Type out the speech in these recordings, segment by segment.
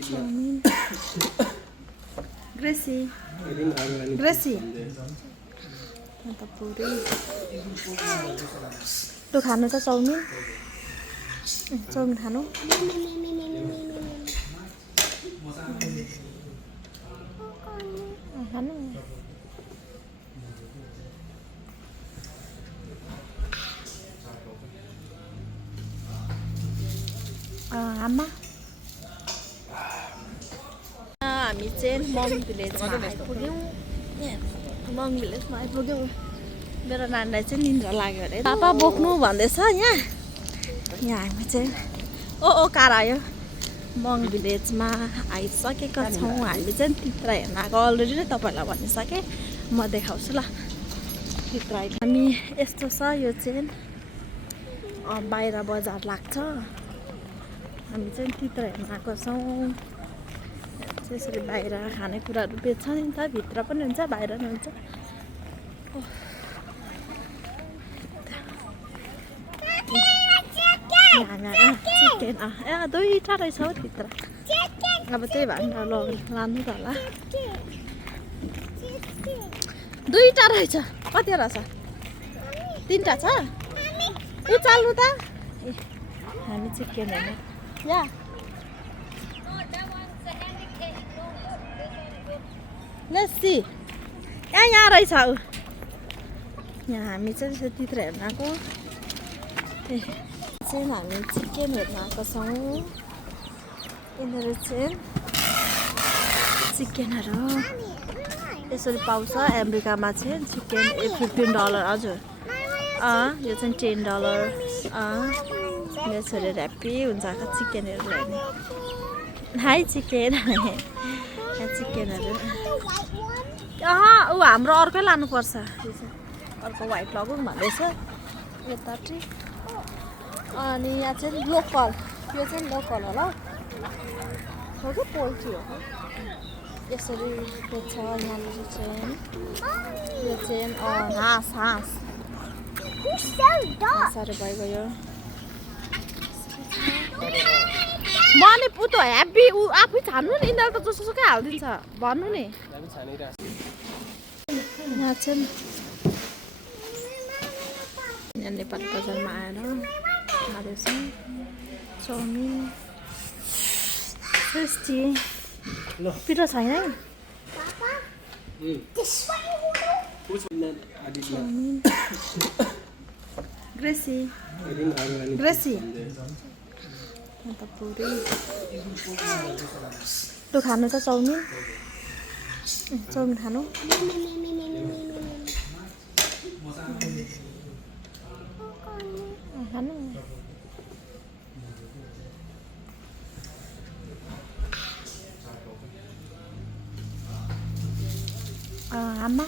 Chamin. Gracie. Gracie. अन्त पुरी तँ खानु छ चाउमिन चाउमिन खानु खानु आमा हामी चाहिँ मङ भिलेजमा आइपुग्यौँ मङ भिलेजमा आइपुग्यौँ मेरो नानीलाई चाहिँ निन्द्रा लाग्यो अरे पापा बोक्नु भन्दैछ यहाँ हामी चाहिँ ओ कार आयो मङ भिलेजमा आइसकेका छौँ हामी चाहिँ भित्र हेर्न आएको अलरेडी नै तपाईँहरूलाई भनिसकेँ म देखाउँछु ल भित्र आएको हामी यस्तो छ यो चाहिँ बाहिर बजार लाग्छ हामी चाहिँ भित्र हेर्न आएको छौँ त्यसरी बाहिर खानेकुराहरू बेच्छ नि त भित्र पनि हुन्छ बाहिर पनि हुन्छ चिकन दुईवटा रहेछ हौ भित्र अब त्यही भएर लानु त होला दुईवटा रहेछ कतिवटा छ तिनवटा छ ऊ चाल्नु त ए हामी चिकन हेर्नु या Let's see. यहाँ रहेछ ऊ यहाँ हामी चाहिँ त्यतित्र हेर्न आएको चाहिँ हामी चिकन हेर्न आएको छौँ यिनीहरू चाहिँ चिकनहरू यसरी पाउँछ अमेरिकामा चाहिँ चिकन $15 हजुर यो चाहिँ $10 यसरी ह्याप्पी हुन्छ चिकनहरू हेर्ने हाई चिकन यहाँ चिकनहरू ऊ हाम्रो अर्कै लानुपर्छ अर्को व्हाइट लगौँ भन्दैछ यतापट्टि अनि यहाँ चाहिँ लोकल यो चाहिँ लोकल होला हो कि पोल्ट्री हो यसरी बेच्छ यहाँनिर चाहिँ यो चाहिँ हाँसहरू भइगयो म नि पुतो ह्याप्पी ऊ आफै छान्नु नि यिनीहरू त जसोसुकै हालिदिन्छ भन्नु नि यहाँ चाहिँ यहाँ नेपाली बजारमा आएर खाँदैछ चाउमिन टेस्टी पिरो छैन है चाउमिन ग्रेसी ग्रेसी अन्त पुरी तँ खानु छ चाउमिन चाउमिन खानु खानु आमा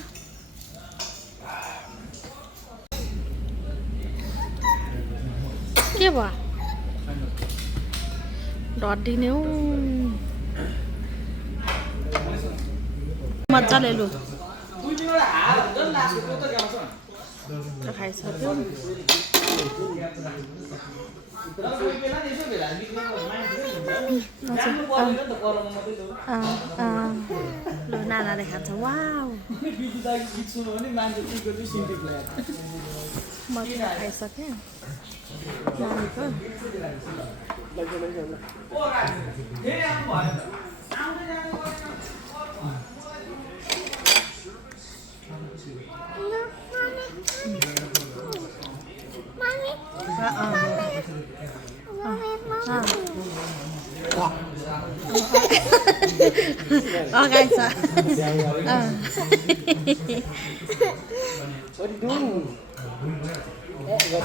के भयो ढडिने हौ मजाले लु खाइसक्यो लु नानाले खान्छ वाउ मजा खाइसकेँ नानीको guys.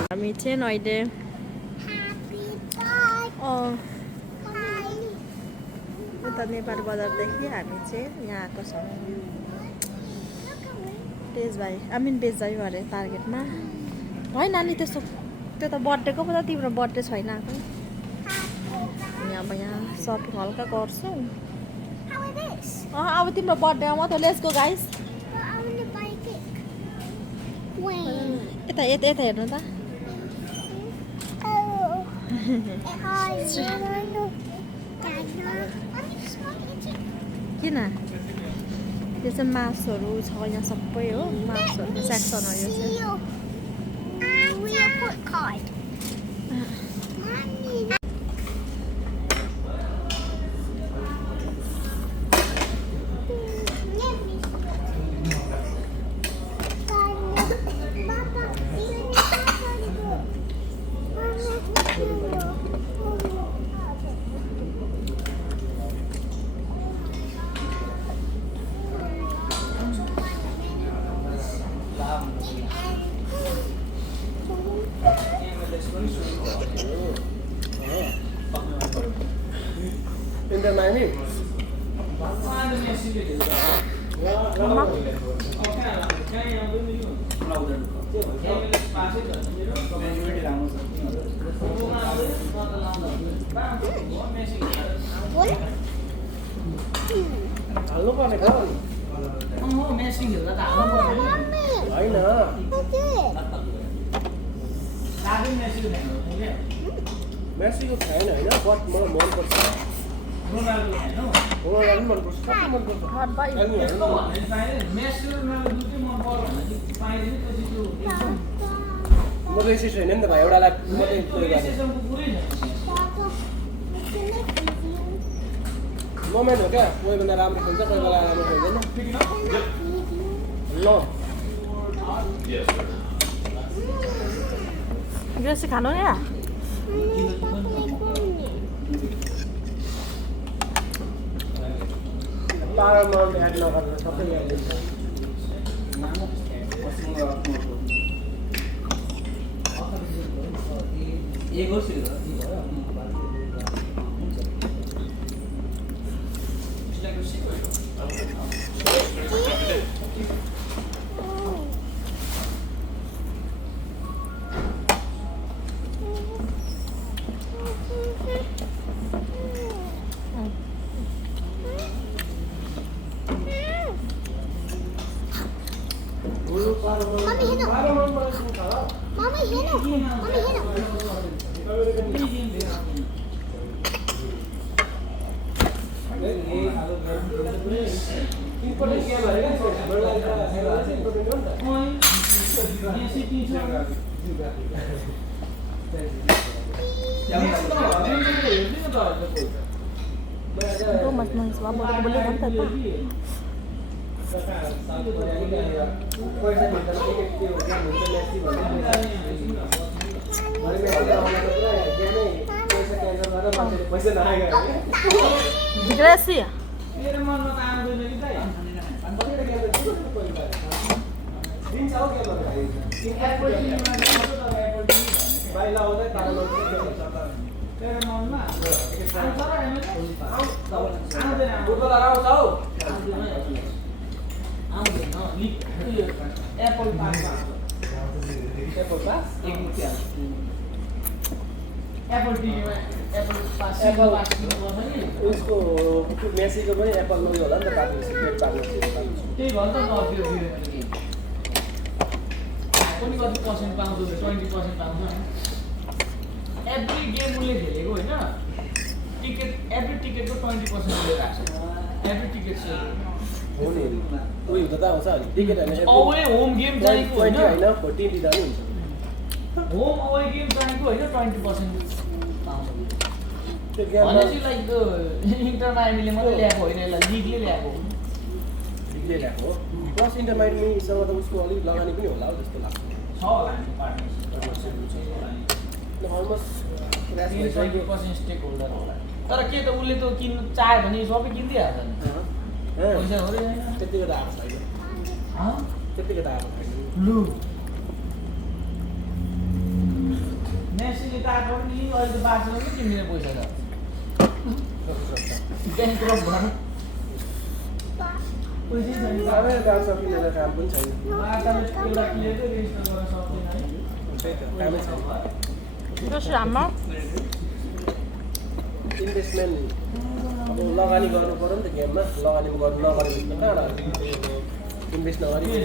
हामी चाहिँ अहिले उता नेपाल बजारदेखि हामी चाहिँ यहाँ आएको छौँ बेच्दै अरे टार्गेटमा होइन नानी त्यस्तो त्यो त बर्थडेको पो त तिम्रो बर्थडे छैन आएको अब यहाँ सपिङ हल्का गर्छु अब तिम्रो बर्थडेमा मात्रै लेट्स गो गाइस यता यता यता हेर्नु त किन यो चाहिँ मासुहरू छ यहाँ सबै हो मासुहरूको सेक्सनहरू यो चाहिँ हाल्नु पर्ने हो मेसिङ हेर्दा त हाल्नु पर्ने हैन लागि मेसीको छैन हैन बट मलाई मन पर्छ रोनाल्डो हैन रोनाल्डो मन पर्छ कति मन पर्छ हात बाइ यस्तो भन्ने पाए मेसी रोनाल्डो दुई मन पर्छ भने पाइदैन त्यसै त्यो एकदम म रेसिस हैन नि त भाइ एउटालाई मात्रै प्ले गर्ने सिस्टमको पुरै मोमेन्ट हो क्या कोही बेला राम्रो खेल्छ कोही बेला राम्रो खेल्दैन ल ग्रेसी खानु नि पारामाउन्ट एड नगरेर सबै याद हुन्छ एगो सिल Itu mas semua boleh hantar tuh. Gresi ya? उसको मेसीको पनि एप्पल नौ होला नि त पार्टनरसिप त्यही भन्छ नि पनि कति पर्सेन्ट पाउँछ 20% पाउँछ एभ्री गेम उसले खेलेको होइन टिकट एभ्री टिकटको 20% लिएर आएको छ एभ्री टिकट सेल हो नि उयो हुँदा त आउँछ नि टिकट हैन अवे होम गेम चाहिएको होइन 20 हैन 14 दिँदा नि हुन्छ होम अवे गेम चाहिएको होइन 20% पाउँछ त्यो गेममा भनेपछि लाइक इन्टर माइमीले मात्रै ल्याएको होइन यसलाई लिगले ल्याएको लिगले ल्याएको हो प्लस इन्टर माइमीसँग त उसको अलिक लगानी पनि होला जस्तो लाग्छ छ होला नि पार्टनरसिप अलमोस्ट 20% स्टेक होल्डर होला तर के त उसले त किन्नु चाह्यो भने सबै किनिदिइहाल्छ नि पैसा हो रे त्यतिको त आएको छैन त्यतिको त आएको छैन लु मेसीले त आएको नि अहिले त बार्सेलोना पनि किन्ने पैसा छ ब्याङ्क क्रप भन पैसै छैन सबै गाउँछ किनेर काम पनि छैन बार्साले एउटा प्लेयरले रेजिस्टर गर्न सक्दैन है त्यही त कामै छैन Terus lama? इन्भेस्टमेन्ट अब लगानी गर्नु पर्यो नि त गेममा लगानी गर्नु नगरेपछि त कहाँ इन्भेस्ट नगरी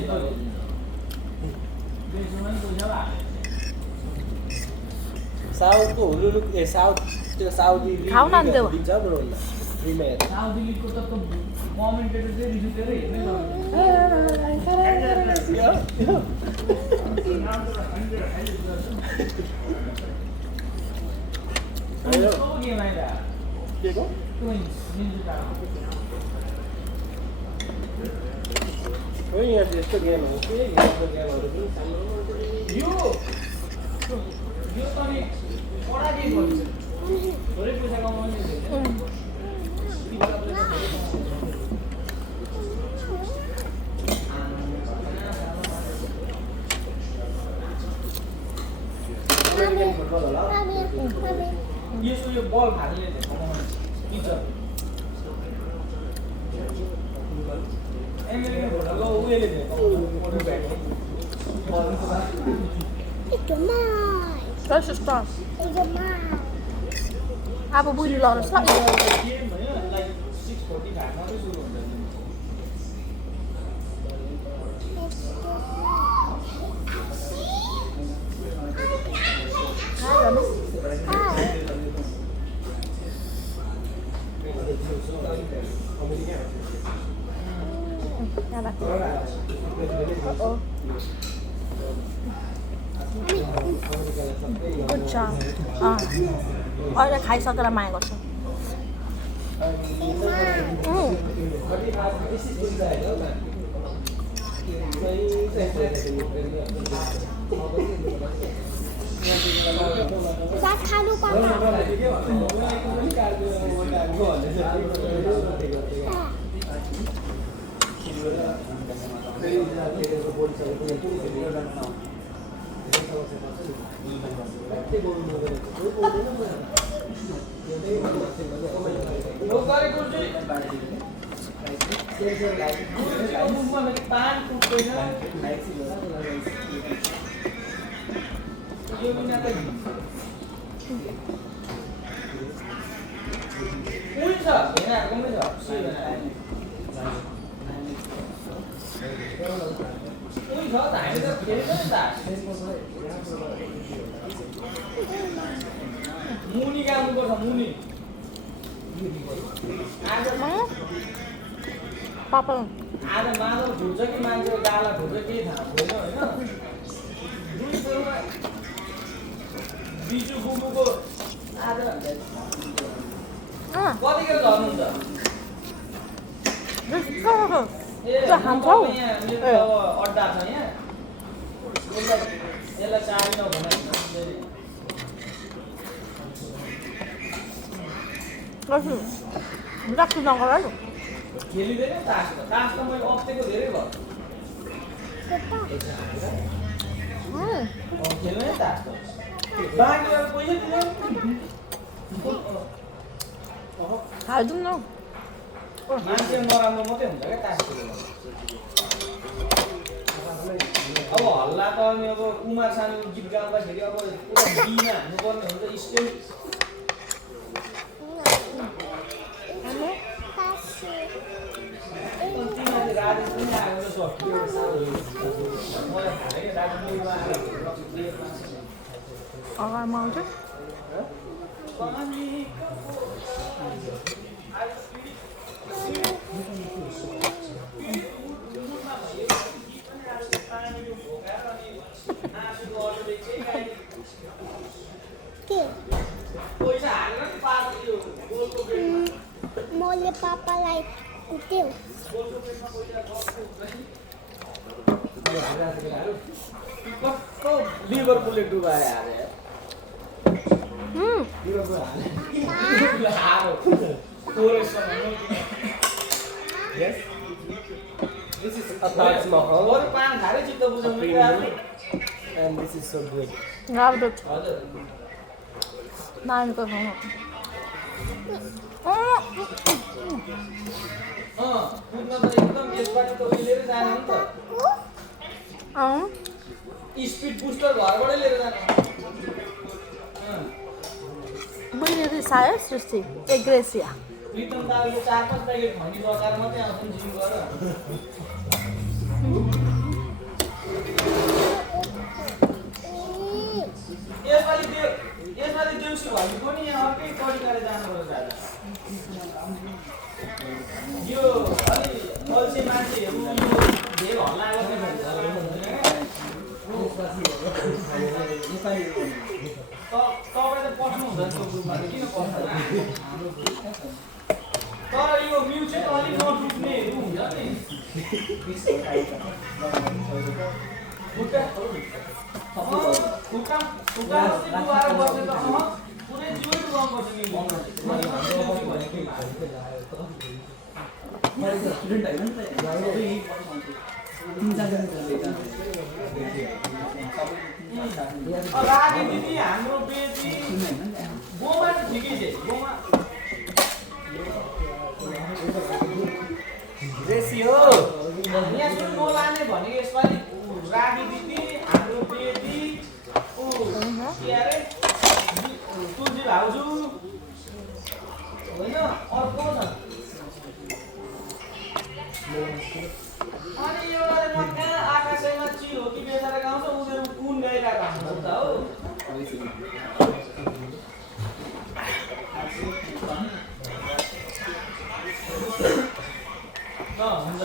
साउथको हुलुलुक साउथ त्यो साउदी खाऊ न अन्त दिन्छ ब्रोलाई फ्रीमा हेर्छ साउथ दिल्लीको त कमेन्टेटर चाहिँ रिस उठेर हेर्नै गेम आइरहेको के को हो यहाँ त्यस्तो गेमहरू के गेमको गेमहरू पनि सानो यो त नि कडा गेम भन्छ थोरै पैसा कमाउने फुटबल होला यसो यो बल हाल्ने कमाउने टिचर अमेरिकन फुटबलको उयोले That's just fun. अब बुढी लगाउनुहोस् ल गेम भयो लाइक 6:45 मा सुरु हुन्छ Good job. अहिले खाइसकेर माया गर्छु खानु पर्छ मुनी गाउनुपर्छ मुनी पापा आज माधव झुल्छ कि मान्छे गाला झुल्छ केही थाहा छैन होइन दुई कुरोमा बिजु बुबुको आज कतिखेर झर्नुहुन्छ ए हान्छौ यहाँ मेरो अब अड्डा छ यहाँ यसलाई चाबी नभनाइदिनु राख्छु नगर खेलिँदैन तास तास त मैले अप्ठेको धेरै भयो खेल्नु है तास त बाँकी पैसा दिनु हालिदिउँ न मान्छे नराम्रो मात्रै हुन्छ क्या तास खेल्नु अब हल्ला त अनि अब कुमार सानुको गीत गाउँदाखेरि अब पुरा बिना हान्नुपर्ने हुन्छ स्टेज राजेश पनि आएको सक्यो मलाई थाहा छैन राजेशमा अगाडिमा आउँछ मैले पापालाई कुट्यो कस्तो लिभरपुलले डुबाए अरे लिभरपुल हारे Yes. This is a Taj Mahal अरु पान खारे चित्त बुझाउनु and this is so good. गाउँदछ हजुर नानीको खाउँ कुद्न त एकदम यसबाट त लिएर जाने नि त स्पिड बुस्टर घरबाटै लिएर जानु मैले रिसायो सृष्टि एग्रेसिया प्रितम दाले 4-5 प्याकेट खनी लगाएर मात्रै आउँछन् जिम गरेर यसपालि देउसी भन्नु पनि यहाँ अर्कै तरिकाले जानुपर्छ दादा यो अलि अल्छे मान्छेहरू यो धेरै हल्ला गर्ने तपाईँ त पस्नु हुँदैन त्यो ग्रुपमा किन पस्नु तर यो म्युजिक अलिक नटुट्नेहरू हुन्छ नि खुट्टा डुबाएर बस्ने त पुरै जिउै डुबाउनुपर्छ नि रागी दिदी हाम्रो बेटी गोमा त ठिकै छ गोमा रेसी हो यहाँ सुन नलाने भनेको यसपालि रागी दिदी हाम्रो बेटी के अरे तुलसी भाउजू होइन अर्को छ अनि यो कहाँ आकाशैमा चिल हो कि बेचारा गाउँछ उनीहरू कुन गइरहेको हुन्छ त हो हुन्छ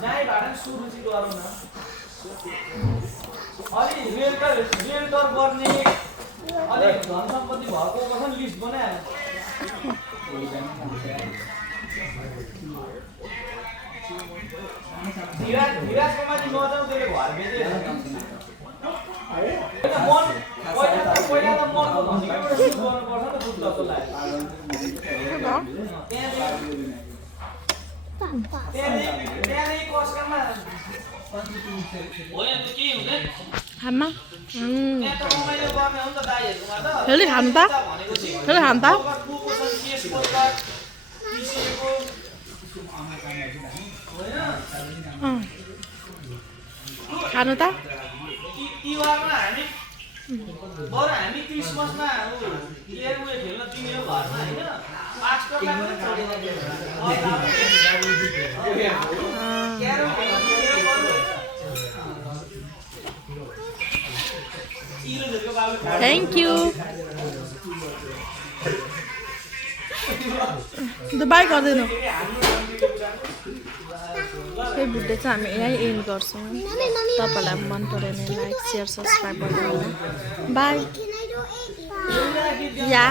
गाई भाडा सुरुचि गरौँ न अलि रेलटर गर्ने अलिक धन सम्पत्ति भएको कसम लिस्ट बनायो धिराजकोमा चाहिँ नजाउँ त्यसले घर बेच्दै पहिला त मर्को भनेको सुट गर्नुपर्छ नि त दुध जस्तो लाग्यो त्यहाँदेखि कसकामा होइन त के हुँदैन खानमा त्यहाँ त रमाइलो गर्ने हो नि त दाइहरूकोमा त फेरि खानु त फेरि खानु त खानु त तिहारमा हामी बरु हामी क्रिसमसमा उयो खेल्न तिमीहरू घरमा होइन पास्टरलाई पनि थ्याङ्क यू बाई गर्दैनौँ त्यही भिडियो चाहिँ हामी यहीँ एन्ड गर्छौँ तपाईँलाई मन पऱ्यो भने लाइक सेयर सब्सक्राइब गर्नु बाई या